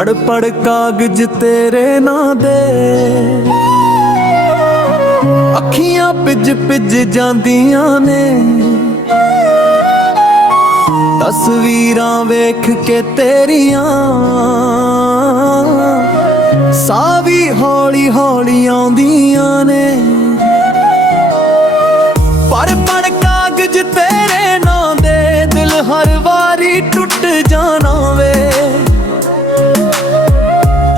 पढ़ पढ़ कागज तेरे ना दे अखियां पिज पिज जांदियां ने तस्वीरां वेख के तेरियां साह भी हौली हौली आउंदियां ने पढ़ पढ़ कागज तेरे ना दे दिल हर वारी टुट जाना वे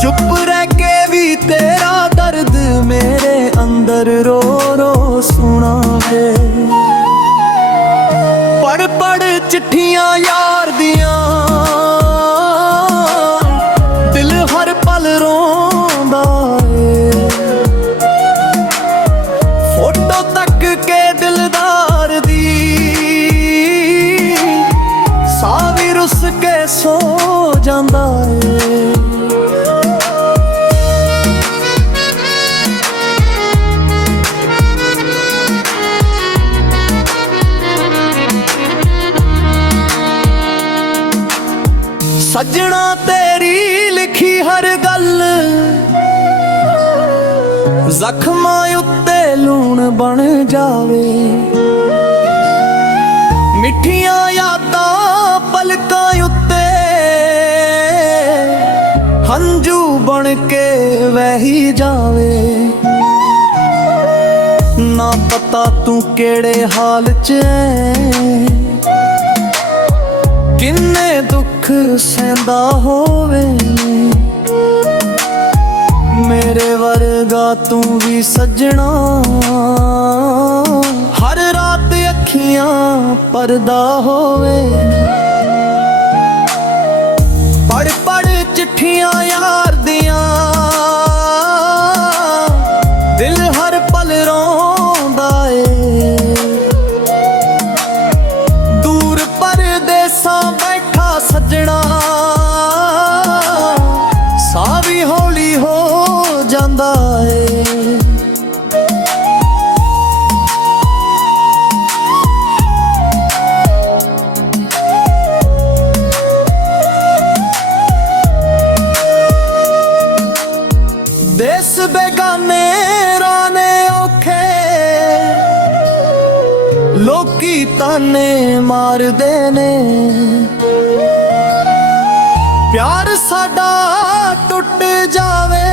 चुप रह के भी तेरा दर्द मेरे अंदर रो रो सुनावे पढ़ पढ़ चिट्ठियां यार दियां दिल हर पल रोंदा है फोटो तक के दिलदार दी साह भी रुस के सो जांदा है सजना तेरी लिखी हर गल जख्मां उत्ते लूण बन जावे मिठियां यादां पलकां उत्ते हंजू बन के वही जावे ना पता तू केड़े हाल च है किन्ने दुख सहंदा होवे मेरे वर्गा तू भी सजना हर रात अखियां परदा होवे पढ़ पढ़ चिट्ठियां यार दियां दिल हर पल रोंदा ए दूर परदेसां बैठा सजना साह भी हौली हो जांदा है देश बेगाने राने औखे लोकी ताने मार देने प्यार साडा टुट जावे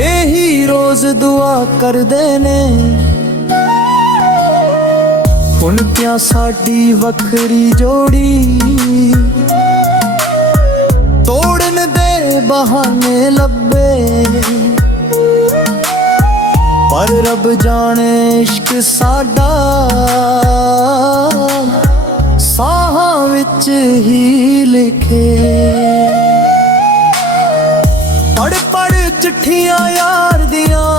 यही रोज दुआ कर देने हुण क्या साडी वखरी जोड़ी तोड़न दे बहाने लब्बे पर रब जाने इश्क साडा साहां विच ही लिखे पढ़ पढ़ चिट्ठियां यार दियां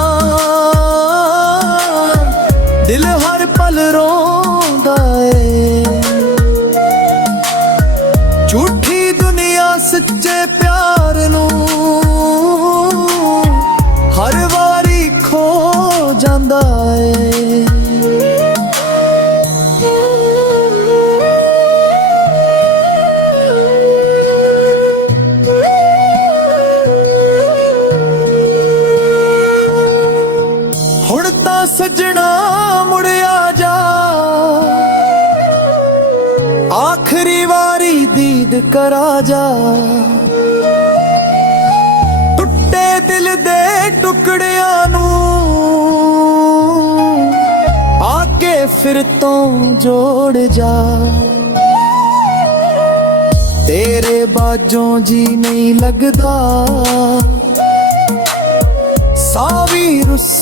दिल हर पल रोंदा है झूठी दुनिया सच्चे प्यार नू हर वारी खो जांदा है सजना मुड़ आ जा आखिरी वारी दीद करा जा टुटे दिल दे टुकड़ियां नू आके फिर तो जोड़ जा तेरे बाजों जी नहीं लगदा सावी रुस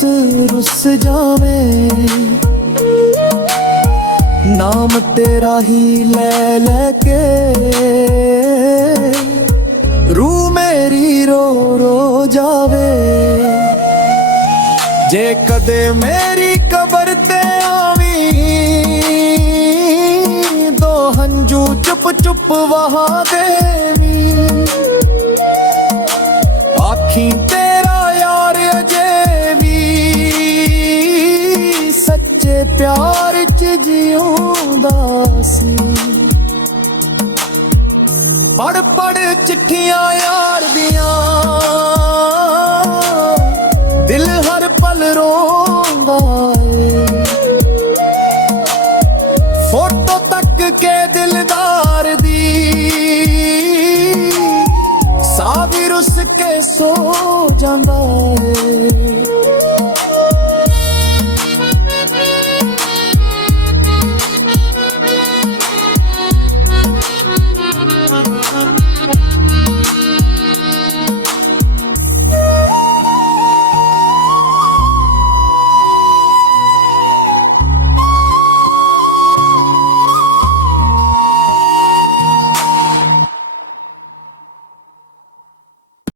रुस जावे नाम तेरा ही ले लेके रूह मेरी रो रो जावे जे कदे मेरी कबर ते आवी दो हंजू चुप चुप वहा देवी आखी तेरा यार अजे भी सच्चे प्यार च जिਉਂਦਾ ਸੀ पढ़ पढ़ ਚਿੱਠੀਆਂ ਯਾਰ ਦੀਆਂ ਦਿਲ ਹਰ ਪਲ ਰੋਂਦਾ ਏ ਫੋਟੋ ਤੱਕ ਕੇ ਦਿਲਦਾਰ ਦੀ ਸਾਹ ਵੀ ਰੁੱਸ ਕੇ ਸੋ ਜਾਂਦਾ